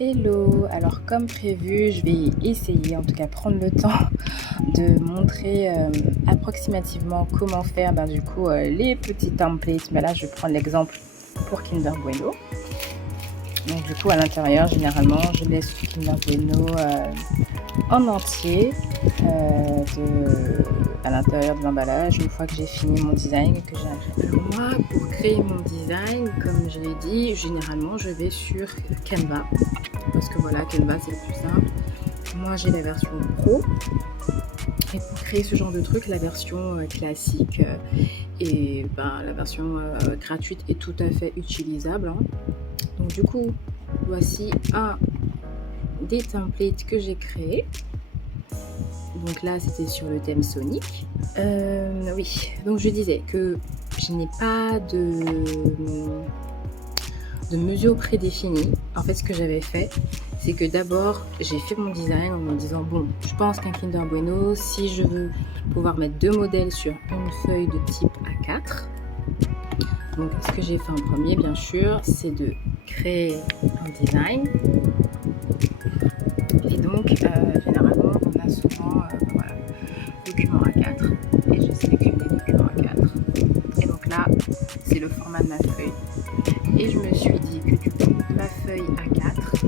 Hello, alors comme prévu, je vais essayer, en tout cas prendre le temps de montrer approximativement comment faire les petits templates. Mais là, je vais prendre l'exemple pour Kinder Bueno. Donc du coup, à l'intérieur, généralement, je laisse Kinder Bueno en entier à l'intérieur de l'emballage une fois que j'ai fini mon design et que j'arrête. Alors moi, pour créer mon design, comme je l'ai dit, généralement je vais sur Canva parce que voilà, Canva c'est le plus simple. Moi j'ai la version pro et pour créer ce genre de truc, la version classique et la version gratuite est tout à fait utilisable, hein. Donc du coup, voici un des templates que j'ai créé. Donc là, c'était sur le thème Sonic. Oui, donc je disais que je n'ai pas de mesure prédéfinie. En fait, ce que j'avais fait, c'est que d'abord, j'ai fait mon design en me disant, bon, je pense qu'un Kinder Bueno, si je veux pouvoir mettre 2 modèles sur une feuille de type A4, donc ce que j'ai fait en premier, bien sûr, c'est de créer un design. Et donc, généralement, on a souvent document A4 et j'ai sélectionné document A4. Et donc là, c'est le format de ma feuille. Et je me suis dit que du coup, ma feuille A4,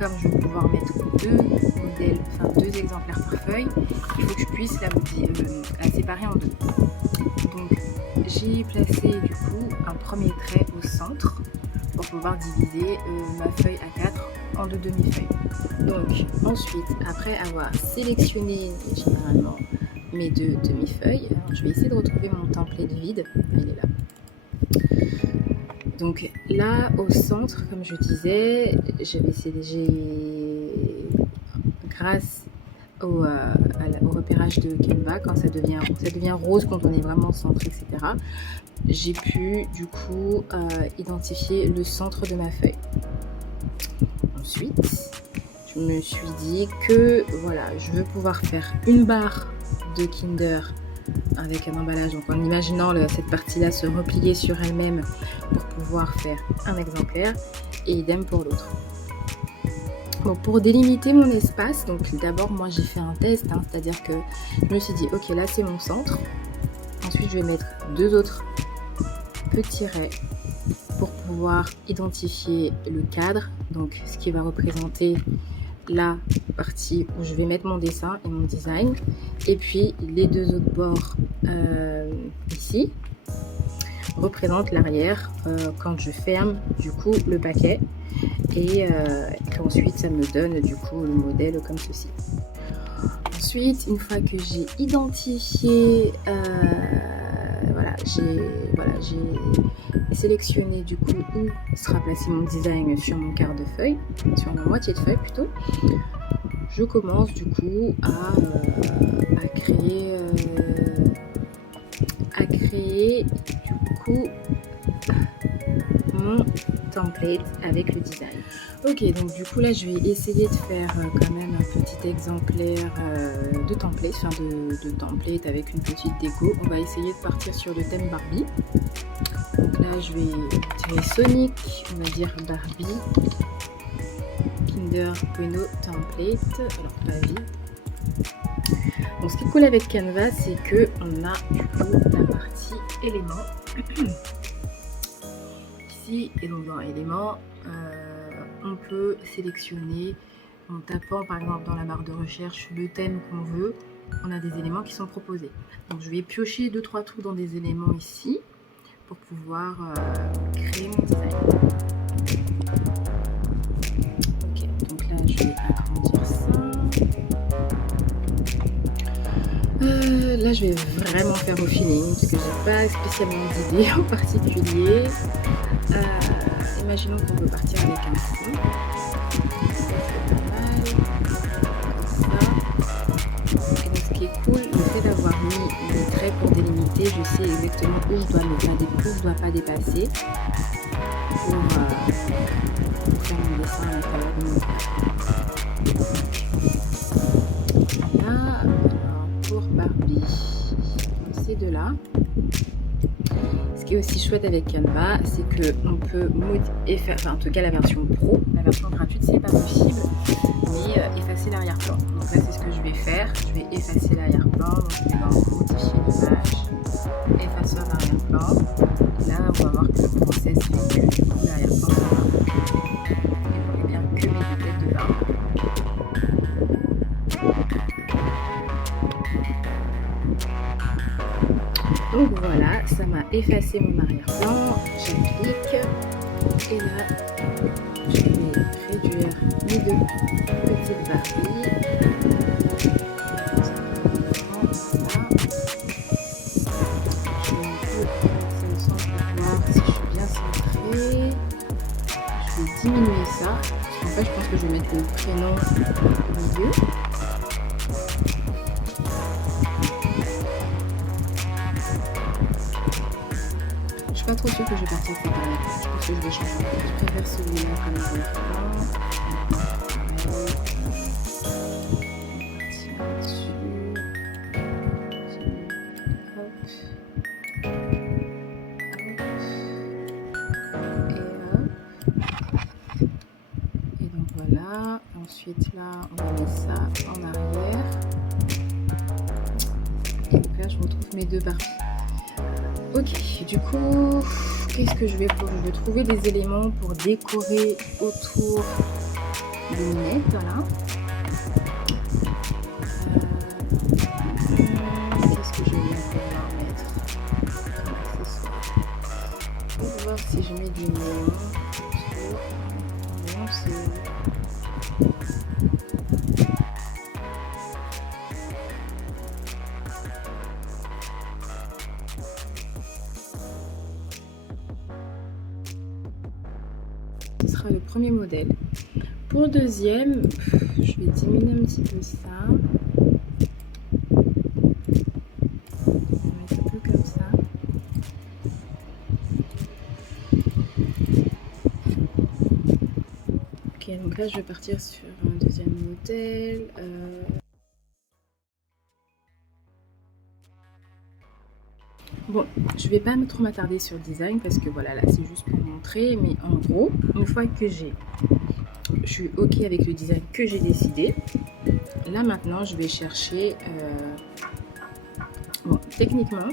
comme je vais pouvoir mettre 2 modèles, deux exemplaires par feuille, il faut que je puisse la séparer en 2. Donc, j'ai placé du coup un premier trait au centre pour pouvoir diviser ma feuille A4 en 2 demi-feuilles. Donc ensuite, après avoir sélectionné généralement mes 2 demi-feuilles, je vais essayer de retrouver mon template vide. Il est là. Donc là, au centre, comme je disais, grâce au repérage de Canva, quand ça devient rose, quand on est vraiment centré, etc., j'ai pu du coup identifier le centre de ma feuille. Ensuite, je me suis dit que voilà, je veux pouvoir faire une barre de Kinder avec un emballage, donc en imaginant cette partie-là se replier sur elle-même pour pouvoir faire un exemplaire, et idem pour l'autre. Bon, pour délimiter mon espace, donc d'abord moi j'ai fait un test, c'est-à-dire que je me suis dit ok, là c'est mon centre. Ensuite je vais mettre 2 autres petits raies pour pouvoir identifier le cadre, donc ce qui va représenter la partie où je vais mettre mon dessin et mon design, et puis les 2 autres bords ici représentent l'arrière quand je ferme du coup le paquet, et qu'ensuite ça me donne du coup le modèle comme ceci. Ensuite, une fois que j'ai identifié j'ai sélectionné du coup où sera placé mon design sur mon quart de feuille, sur ma moitié de feuille plutôt, je commence du coup à créer du coup mon template avec le design. Ok, donc du coup là je vais essayer de faire quand même un petit exemplaire de template avec une petite déco. On va essayer de partir sur le thème Barbie. Donc là je vais tirer Sonic, on va dire Barbie, Kinder Bueno template, alors pas vie. Donc ce qui est cool avec Canva, c'est que on a du coup la partie éléments. Ici, et donc dans éléments, on peut sélectionner en tapant par exemple dans la barre de recherche le thème qu'on veut. On a des éléments qui sont proposés. Donc je vais piocher 2-3 trous dans des éléments ici pour pouvoir créer mon design. Ok, donc là je vais agrandir ça. Là je vais vraiment faire au feeling parce que j'ai pas spécialement d'idée en particulier. Imaginons qu'on peut partir avec un fond. Et donc ce qui est cool, le fait d'avoir mis les traits pour délimiter, je sais exactement où je dois pas dépasser pour faire mon dessin à l'intérieur de mon page. Là, alors pour Barbie, ces 2 là. Ce qui qui est aussi chouette avec Canva, c'est qu'on peut faire, enfin en tout cas la version pro, la version gratuite c'est pas possible, mais effacer l'arrière-plan. Donc là c'est ce que je vais faire, je vais effacer l'arrière-plan, donc je vais dans modifier l'image, effaceur d'arrière-plan. Là on va voir que le process fait que du coup l'arrière-plan ça va. Et j'aurai bien que mes deux têtes de barbe. Donc voilà, ça m'a effacé mon arrière-plan, j'applique et là je vais réduire mes deux petites barbilles. Je vais un peu baisser le centre pour voir si je suis bien centrée. Je vais diminuer ça. En fait, je pense que je vais mettre le prénom au milieu. Je suis pas trop sûre que je vais partir de cette arrière. Je pense que je vais changer. Je préfère celui-là comme arrière-plan. Voilà, ensuite là on va mettre ça en arrière et donc là je retrouve mes deux barbilles. Ok, du coup qu'est-ce que je vais faire? Je vais trouver des éléments pour décorer autour des lunettes, voilà. Qu'est-ce que je vais pouvoir mettre comme accessoire? Je vais voir si je mets du néon autour. Non, c'est... Ce sera le premier modèle. Pour le deuxième, je vais diminuer un petit peu ça. On va mettre un peu comme ça. Ok, donc là je vais partir sur un deuxième modèle. Bon, je vais pas trop m'attarder sur le design parce que voilà, là c'est juste pour montrer, mais en gros, une fois que je suis ok avec le design que j'ai décidé, là maintenant je vais chercher, bon, techniquement,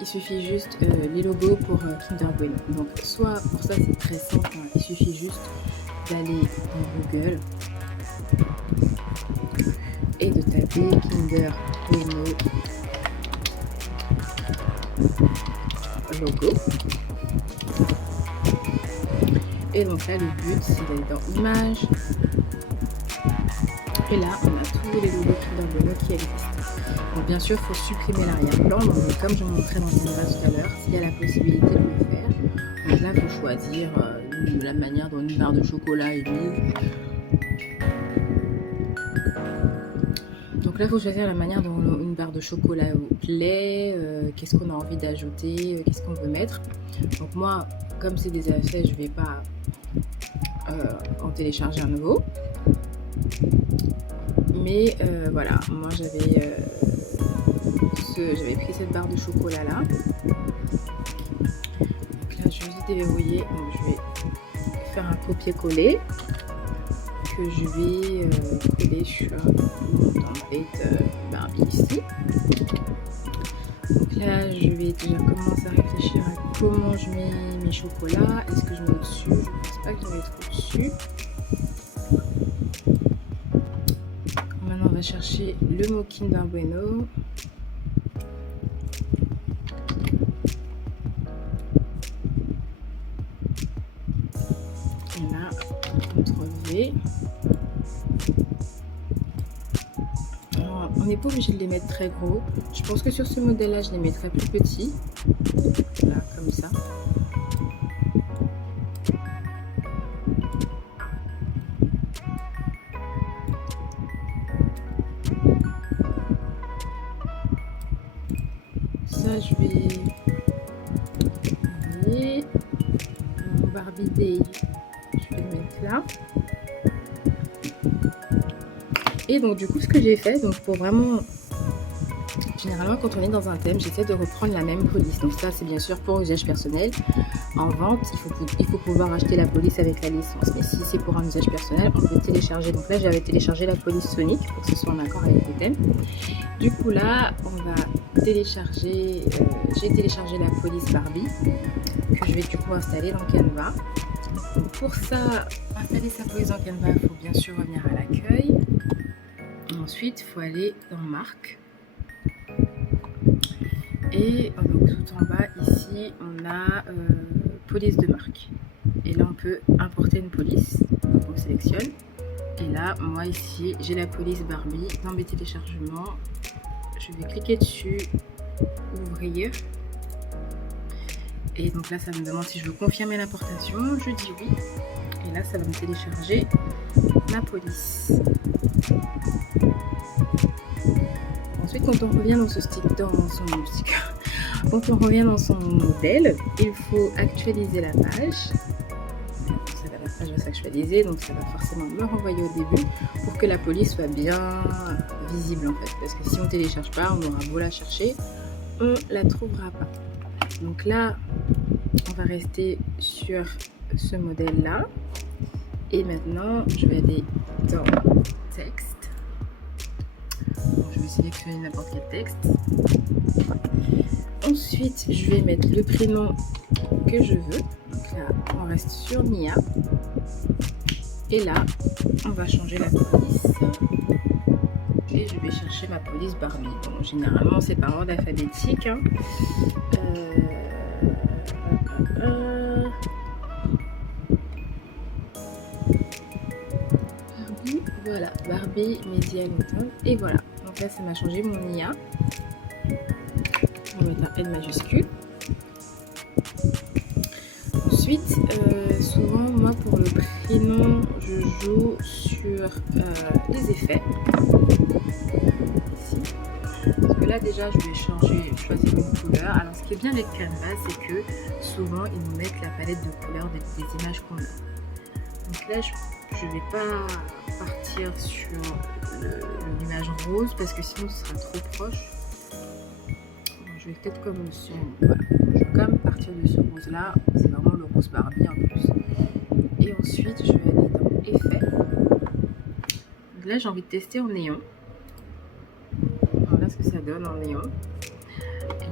il suffit juste les logos pour Kinder Bueno. Donc soit pour ça c'est très simple, hein, il suffit juste d'aller dans Google et de taper Kinder Bueno logo. Et donc là le but c'est d'aller dans Images. Et là on a tous les logos Kinder Bueno qui existent. Donc bien sûr il faut supprimer l'arrière-plan. Donc comme je vous montrais dans une base tout à l'heure, s'il y a la possibilité de le faire. Donc là il faut choisir la manière dont une barre de chocolat est mise. Donc là il faut choisir la manière dont une barre de chocolat plaît, qu'est-ce qu'on a envie d'ajouter, qu'est-ce qu'on veut mettre. Donc moi comme c'est des effets, je vais pas en télécharger un nouveau. Mais voilà, moi j'avais pris cette barre de chocolat là. Donc là je vais déverrouiller, donc je vais faire un copier-coller que je vais coller sur mon template Barbie ici. Donc là je vais déjà commencer à réfléchir à comment je mets mes chocolats. Est-ce que je mets au-dessus? Je pense pas que je vais mettre au-dessus. Maintenant on va chercher le mot Kinder Bueno. Et là, CTRL V. Alors, on n'est pas obligé de les mettre très gros. Je pense que sur ce modèle-là, je les mettrai plus petits. Voilà, comme ça. Ça, je vais... Voyez, mon Barbie Day, je vais le mettre là. Et donc du coup ce que j'ai fait, donc pour vraiment généralement, quand on est dans un thème, j'essaie de reprendre la même police. Donc ça, c'est bien sûr pour usage personnel. En vente, il faut pouvoir acheter la police avec la licence. Mais si c'est pour un usage personnel, on peut télécharger. Donc là, j'avais téléchargé la police Sonic pour que ce soit en accord avec le thème. Du coup, là, on va télécharger... j'ai téléchargé la police Barbie que je vais du coup installer dans Canva. Donc pour ça, installer sa police dans Canva, il faut bien sûr revenir à l'accueil. Ensuite, il faut aller dans Marque. Et donc tout en bas ici, on a police de marque. Et là, on peut importer une police. Donc on sélectionne. Et là, moi ici, j'ai la police Barbie dans mes téléchargements. Je vais cliquer dessus, ouvrir. Et donc là, ça me demande si je veux confirmer l'importation. Je dis oui. Et là, ça va me télécharger ma police. Ensuite, quand on revient dans quand on revient dans son modèle, il faut actualiser la page. La page va s'actualiser, donc ça va forcément me renvoyer au début pour que la police soit bien visible en fait. Parce que si on ne télécharge pas, on aura beau la chercher, on la trouvera pas. Donc là, on va rester sur ce modèle-là. Et maintenant, je vais aller dans texte. Je vais sélectionner n'importe quel texte. Ensuite, je vais mettre le prénom que je veux. Donc là, on reste sur Mia. Et là, on va changer la police. Et je vais chercher ma police Barbie. Bon, généralement, c'est par ordre alphabétique. Hein. Barbie, voilà. Barbie, Media Newton. Et voilà. Donc là, ça m'a changé mon IA. On va mettre un N majuscule. Ensuite, souvent, moi, pour le prénom, je joue sur les effets. Ici. Parce que là, déjà, je vais choisir une couleur. Alors, ce qui est bien avec Canva, c'est que souvent, ils nous mettent la palette de couleurs des images qu'on a. Donc là, je ne vais pas partir sur l'image rose parce que sinon, ce sera trop proche. Je vais peut-être comme sur... Voilà. Je vais quand même partir de ce rose là. C'est vraiment le rose Barbie en plus. Et ensuite, je vais aller dans effet. Donc là, j'ai envie de tester en néon. Voilà ce que ça donne en néon.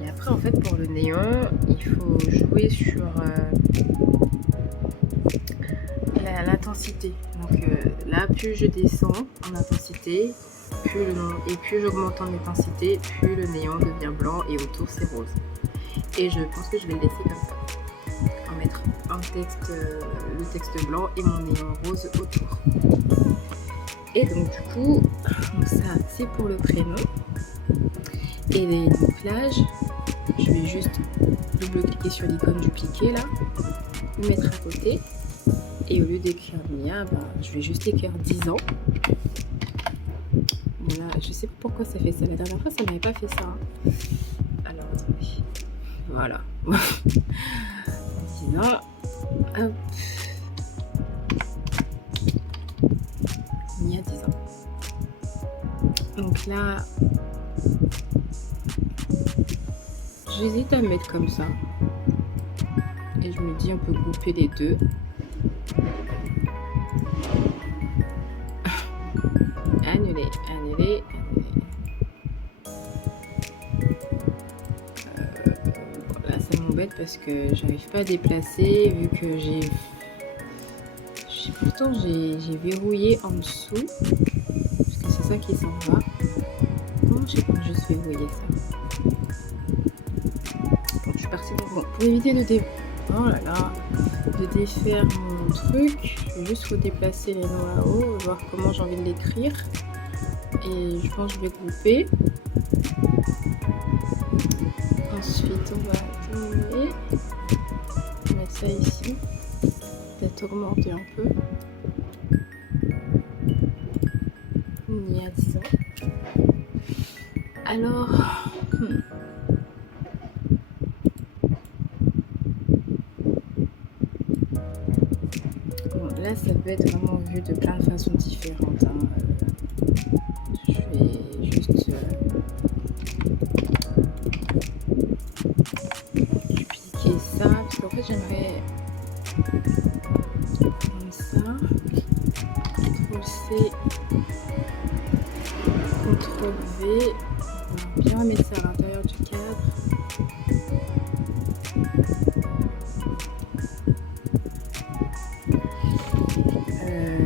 Et après, en fait, pour le néon, il faut jouer sur l'intensité. Donc là, plus je descends en intensité, plus j'augmente en intensité, plus le néon devient blanc et autour c'est rose. Et je pense que je vais le laisser comme ça. En mettre le texte blanc et mon néon rose autour. Et donc du coup, ça c'est pour le prénom. Et les plages, je vais juste double-cliquer sur l'icône dupliquer là, le mettre à côté. Et au lieu d'écrire Mia, je vais juste écrire 10 ans. Là, je sais pas pourquoi ça fait ça. La dernière fois, ça n'avait pas fait ça. Hein. Alors, attendez. Voilà. 10 ans. Hop. Mia 10 ans. Donc là, j'hésite à mettre comme ça. Et je me dis, on peut grouper les deux. Annuler. Là, ça m'embête parce que j'arrive pas à déplacer vu que pourtant j'ai verrouillé en dessous parce que c'est ça qui s'en va. Comment je sais pas juste verrouiller ça? Donc, je suis partie pour éviter de défaire mon truc. Je vais juste redéplacer les noms là-haut, voir comment j'ai envie de l'écrire. Et je pense que je vais grouper. Ensuite, on va tourner. Mettre ça ici. Peut-être augmenter un peu. Il y a 10 ans. Alors... Là, ça peut être vraiment vu de plein de façons différentes. Hein. Je vais juste fait, j'aimerais comme ça. CTRL-C, CTRL-V. On va bien mettre ça à l'intérieur du cadre.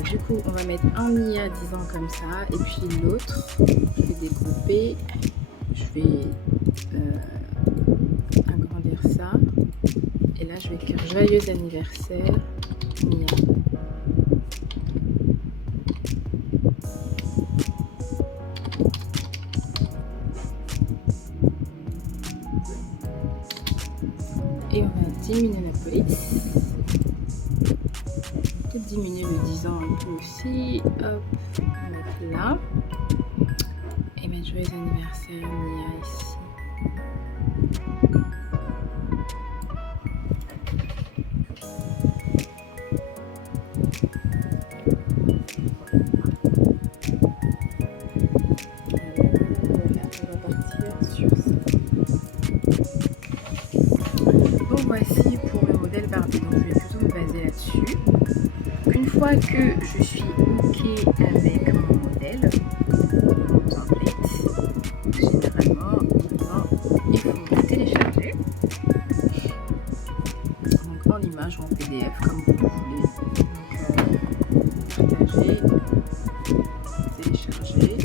Du coup, on va mettre un IA 10 ans comme ça, et puis l'autre, je vais découper, je vais agrandir ça, et là je vais écrire joyeux anniversaire Mia. Et on va diminuer la police. Peut-être diminuer le 10 ans un peu aussi. Hop, on va mettre là. Et mettre joyeux anniversaire Mia ici. Voici pour le modèle Barbie, donc je vais plutôt me baser là-dessus. Une fois que je suis OK avec mon modèle, mon template, généralement, il faut le télécharger. Donc en image ou en PDF, comme vous voulez. Donc partager, télécharger.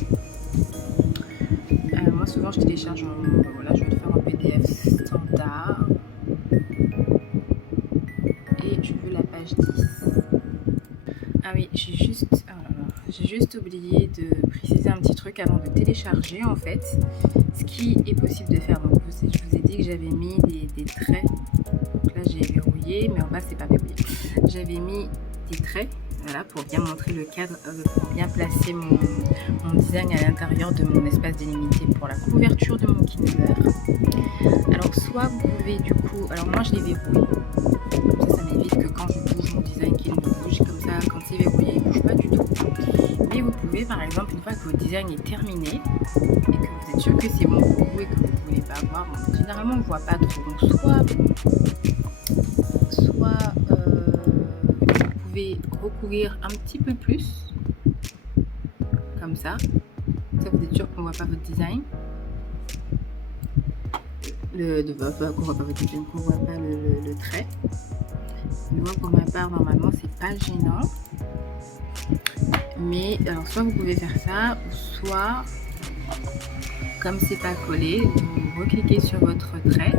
Moi souvent je télécharge voilà, je vais le faire en PDF standard. Et je veux la page 10. Ah oui, j'ai juste oublié de préciser un petit truc avant de télécharger en fait. Ce qui est possible de faire. Donc je vous ai dit que j'avais mis des traits. Donc là j'ai verrouillé, mais en bas c'est pas verrouillé. J'avais mis des traits, voilà, pour bien montrer le cadre, pour bien placer mon design à l'intérieur de mon espace délimité pour la couverture de mon Kinder. Alors soit vous pouvez du coup, alors moi je l'ai verrouillé. Ça m'évite que quand je bouge mon design qu'il ne bouge comme ça, quand c'est verrouillé, il ne bouge pas du tout. Mais vous pouvez par exemple, une fois que votre design est terminé et que vous êtes sûr que c'est bon pour vous et que vous ne voulez pas voir, bon, généralement on ne voit pas trop. Donc soit vous pouvez recouvrir un petit peu plus, comme ça. Ça vous êtes sûr qu'on ne voit pas votre design. Qu'on voit pas votre design, qu'on voit pas le trait. Mais moi pour ma part normalement c'est pas gênant, mais alors soit vous pouvez faire ça, ou soit comme c'est pas collé, vous recliquez sur votre trait,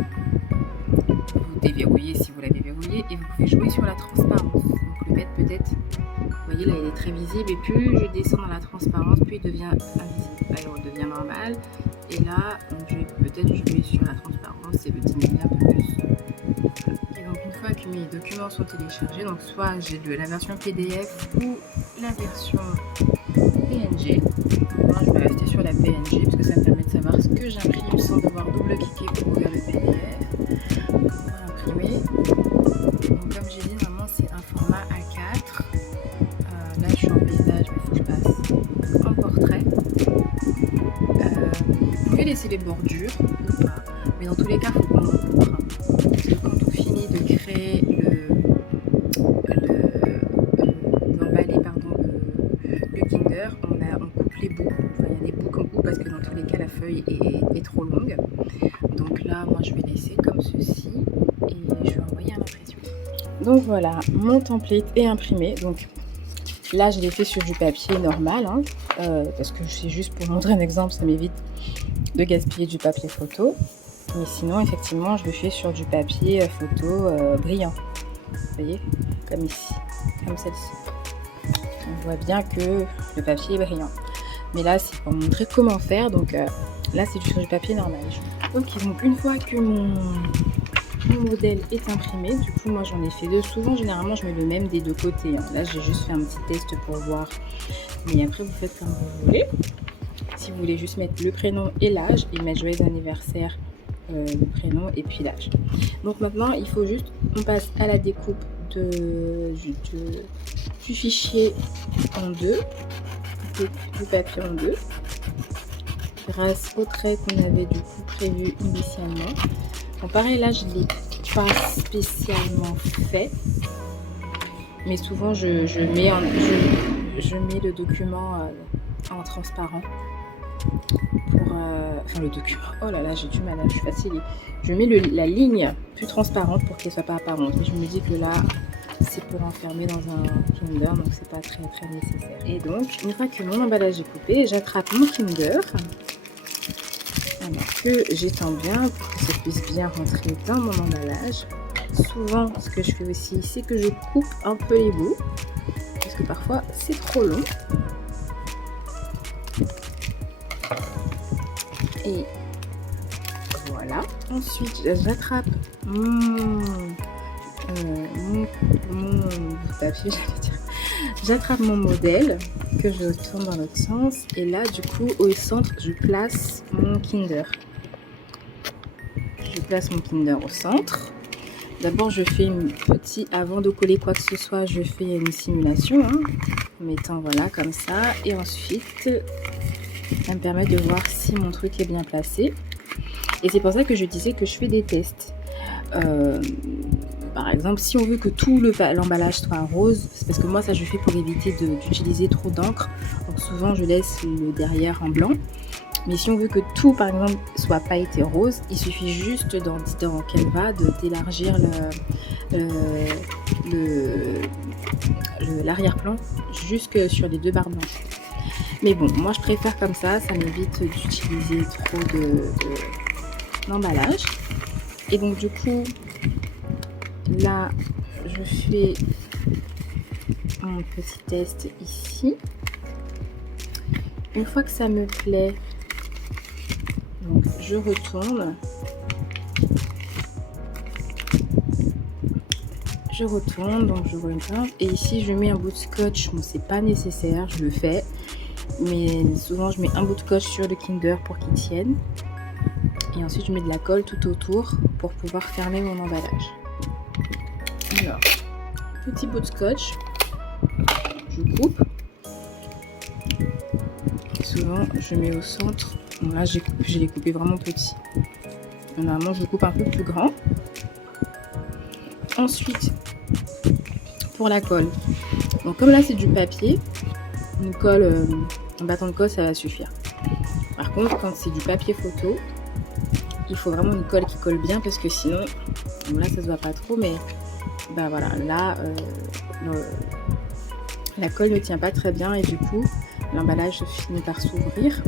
vous déverrouillez si vous l'avez verrouillé, et vous pouvez jouer sur la transparence. Donc le mettre peut-être, vous voyez là il est très visible, et plus je descends dans la transparence, plus il devient invisible, alors il devient normal, et là je vais peut-être jouer sur la transparence et le diminuer un peu plus. Et donc une fois que mes documents sont téléchargés, donc soit j'ai la version PDF ou la version PNG. Moi je vais rester sur la PNG parce que ça me permet de savoir ce que j'imprime sans devoir double-cliquer pour ouvrir le PDF. On va imprimer. Donc comme j'ai dit, normalement c'est un format A4. Là je suis en paysage, mais il faut que je passe en portrait. Vous pouvez laisser les bordures ou pas, mais dans tous les cas il faut qu'on couvre. Parce que quand on finit de créer d'emballer le Kinder, on coupe les bouts. Enfin, il y a des bouts qu'on coupe parce que dans tous les cas la feuille est trop longue. Donc là moi je vais laisser comme ceci et je vais envoyer à l'impression. Donc voilà, mon template est imprimé. Donc là je l'ai fait sur du papier normal, hein, parce que c'est juste pour montrer un exemple, ça m'évite de gaspiller du papier photo. Mais sinon, effectivement, je le fais sur du papier photo brillant. Vous voyez, comme ici, comme celle-ci. On voit bien que le papier est brillant. Mais là, c'est pour montrer comment faire. Donc là, c'est sur du papier normal. Ok, donc une fois que mon modèle est imprimé, du coup, moi, j'en ai fait deux. Souvent, généralement, je mets le même des deux côtés, hein. Là, j'ai juste fait un petit test pour voir. Mais après, vous faites comme vous voulez. Si vous voulez juste mettre le prénom et l'âge et mettre joyeux anniversaire, le prénom et puis l'âge. Donc maintenant il faut juste, on passe à la découpe du fichier en deux, du papier en deux, grâce au trait qu'on avait du coup prévu initialement. Donc pareil, là je l'ai pas spécialement fait, mais souvent je mets le document en transparent pour enfin le document, oh là là, j'ai du mal, je suis fatiguée. Je mets la ligne plus transparente pour qu'elle soit pas apparente, mais je me dis que là c'est pour enfermer dans un Kinder, donc c'est pas très nécessaire. Et donc une fois que mon emballage est coupé, j'attrape mon Kinder, alors que j'étends bien pour que ça puisse bien rentrer dans mon emballage. Souvent, ce que je fais aussi, c'est que je coupe un peu les bouts, parce que parfois c'est trop long. Et voilà. Ensuite, j'attrape mon papier, j'allais dire. J'attrape mon modèle que je tourne dans l'autre sens, et là, du coup, au centre, je place mon Kinder. Je place mon Kinder au centre. D'abord, je fais avant de coller quoi que ce soit, je fais une simulation, en mettant voilà comme ça, et ensuite, ça me permet de voir si mon truc est bien placé. Et c'est pour ça que je disais que je fais des tests. Par exemple, si on veut que tout l'emballage soit rose, c'est parce que moi ça je fais pour éviter d'utiliser trop d'encre. Donc souvent je laisse le derrière en blanc. Mais si on veut que tout par exemple soit pailleté rose, il suffit juste dans Canva d'élargir l'arrière-plan jusque sur les 2 barres blanches. Mais bon, moi je préfère comme ça m'évite d'utiliser trop d'emballage. Et donc du coup, là, je fais mon petit test ici. Une fois que ça me plaît, donc je retourne. Donc je reviens. Et ici, je mets un bout de scotch. Bon, c'est pas nécessaire, je le fais. Mais souvent, je mets un bout de scotch sur le Kinder pour qu'il tienne. Et ensuite, je mets de la colle tout autour pour pouvoir fermer mon emballage. Alors, petit bout de scotch, je coupe. Et souvent, je mets au centre. Bon, là, je l'ai coupé vraiment petit. Normalement, je coupe un peu plus grand. Ensuite, pour la colle. Donc, comme là, c'est du papier, une colle, un bâton de colle, ça va suffire. Par contre, quand c'est du papier photo, il faut vraiment une colle qui colle bien parce que sinon, bon là ça se voit pas trop, mais bah voilà, là la colle ne tient pas très bien et du coup l'emballage finit par s'ouvrir.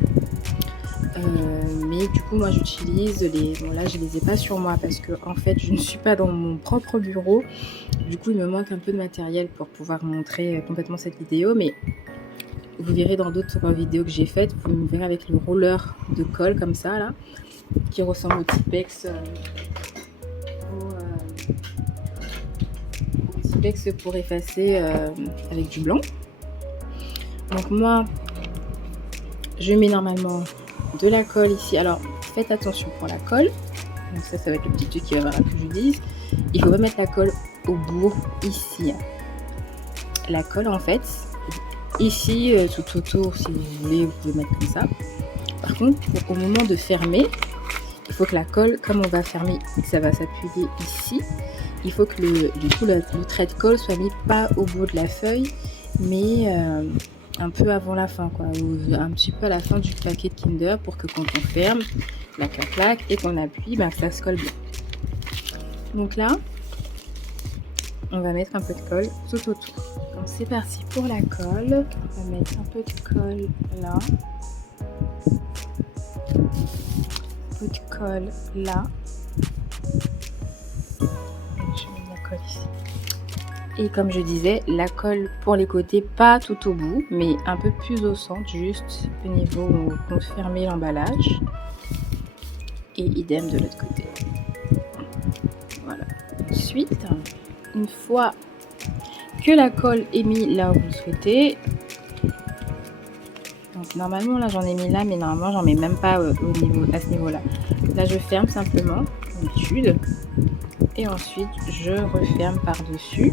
Mais du coup moi j'utilise bon là je les ai pas sur moi parce que en fait je ne suis pas dans mon propre bureau, du coup il me manque un peu de matériel pour pouvoir montrer complètement cette vidéo, mais vous verrez dans d'autres vidéos que j'ai faites, vous me verrez avec le roller de colle comme ça là, qui ressemble au Tipex, pour effacer avec du blanc. Donc moi, je mets normalement de la colle ici. Alors faites attention pour la colle. Donc ça va être le petit truc qui va falloir que je dise. Il faut pas mettre la colle au bout ici. La colle en fait, ici tout autour, si vous voulez, vous pouvez mettre comme ça. Par contre, au moment de fermer, il faut que la colle, comme on va fermer, ça va s'appuyer ici. Il faut que le trait de colle soit mis pas au bout de la feuille, mais un peu avant la fin, quoi, ou un petit peu à la fin du paquet de Kinder, pour que quand on ferme, la claque et qu'on appuie, ben, ça se colle bien. Donc là, on va mettre un peu de colle tout autour. Donc c'est parti pour la colle. On va mettre un peu de colle là. Un peu de colle là. Je mets de la colle ici. Et comme je disais, la colle pour les côtés, pas tout au bout, mais un peu plus au centre, juste au niveau où on compte fermer l'emballage. Et idem de l'autre côté. Voilà. Ensuite, une fois que la colle est mise là où vous le souhaitez, donc normalement là j'en ai mis là, mais normalement j'en mets même pas à ce niveau là. Là je ferme simplement, comme d'habitude, et ensuite je referme par dessus.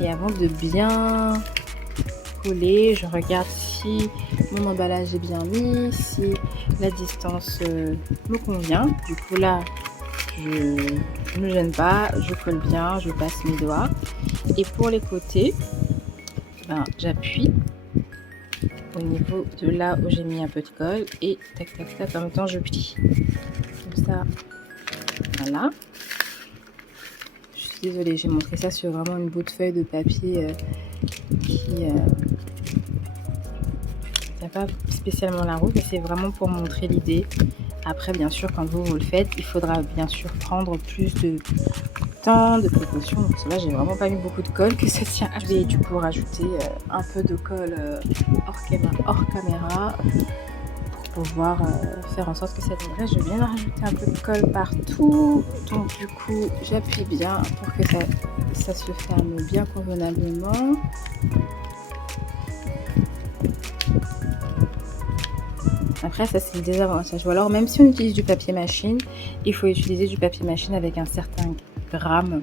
Et avant de bien coller, je regarde si mon emballage est bien mis, si la distance me convient. Du coup là je je me gêne pas, je colle bien, je passe mes doigts. Et pour les côtés, ben, j'appuie au niveau de là où j'ai mis un peu de colle et tac tac tac, en même temps je plie. Comme ça, voilà. Je suis désolée, j'ai montré ça sur vraiment une bout de feuille de papier qui tient pas spécialement la route, mais c'est vraiment pour montrer l'idée. Après, bien sûr, quand vous le faites, il faudra bien sûr prendre plus de temps, de précautions. Donc là, j'ai vraiment pas mis beaucoup de colle, que ça tient. Je vais du coup rajouter un peu de colle hors caméra pour pouvoir faire en sorte que ça tienne. Là, je viens de rajouter un peu de colle partout. Donc du coup, j'appuie bien pour que ça se ferme bien convenablement. Après, ça c'est le désavantage. Ou alors, même si on utilise du papier machine, il faut utiliser du papier machine avec un certain gramme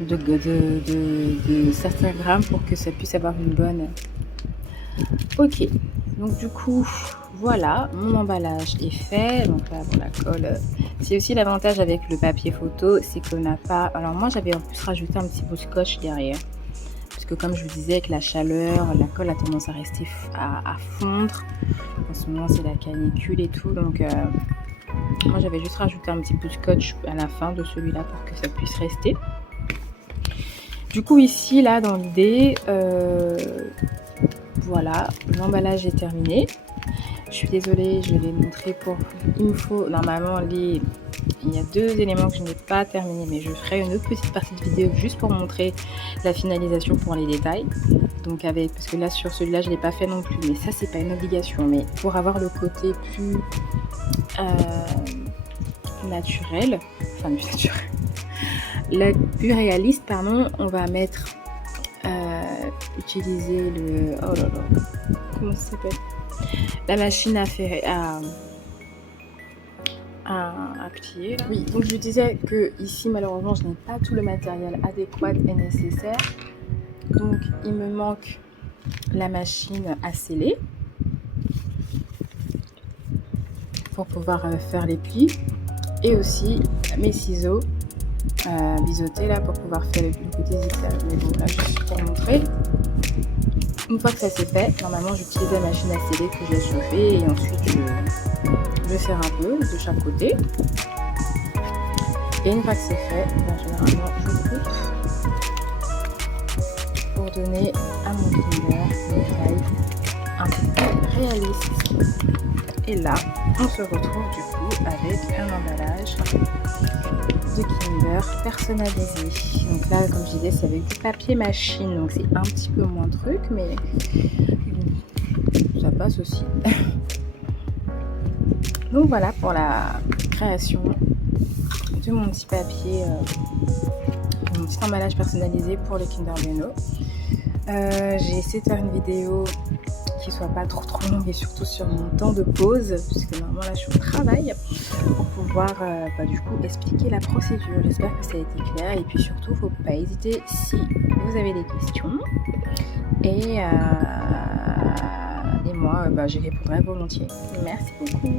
de certains grammes pour que ça puisse avoir une bonne... Ok, donc du coup, voilà, mon emballage est fait. Donc là, bon, la colle... C'est aussi l'avantage avec le papier photo, c'est qu'on n'a pas... Alors moi, j'avais en plus rajouté un petit bout de scotch derrière. Parce que comme je vous disais, avec la chaleur, la colle a tendance à rester à fondre. En ce moment, c'est la canicule et tout. Donc, moi, j'avais juste rajouté un petit peu de scotch à la fin de celui-là pour que ça puisse rester. Du coup, ici, là, dans l'idée, voilà, l'emballage est terminé. Je suis désolée, je l'ai montré pour... Il me faut, normalement, il y a 2 éléments que je n'ai pas terminés, mais je ferai une autre petite partie de vidéo juste pour montrer la finalisation pour les détails. Donc parce que là, sur celui-là, je ne l'ai pas fait non plus, mais ça, c'est pas une obligation. Mais pour avoir le côté plus naturel, enfin plus naturel, plus réaliste, pardon, on va utiliser le... Oh là là, comment ça s'appelle? La machine à plier là. Oui, donc je disais que ici malheureusement je n'ai pas tout le matériel adéquat et nécessaire. Donc il me manque la machine à sceller pour pouvoir faire les plis et aussi mes ciseaux biseautés là pour pouvoir faire le côté zigzag. Mais bon là juste pour montrer. Une fois que ça c'est fait, normalement j'utilise la machine à sceller que je laisse chauffer et ensuite je serre un peu de chaque côté. Et une fois que c'est fait, généralement je coupe pour donner à mon Kinder une taille un peu plus réaliste. Et là, on se retrouve du coup avec un emballage de Kinder personnalisé. Donc là, comme je disais, c'est avec du papier machine, donc c'est un petit peu moins de truc, mais ça passe aussi. Donc voilà pour la création de mon petit papier, mon petit emballage personnalisé pour le Kinder Bueno. J'ai essayé de faire une vidéo qui soit pas trop longue et surtout sur mon temps de pause, puisque normalement là je suis au travail, pour pouvoir du coup expliquer la procédure. J'espère que ça a été clair et puis surtout faut pas hésiter si vous avez des questions et moi j'y répondrai volontiers. Merci beaucoup.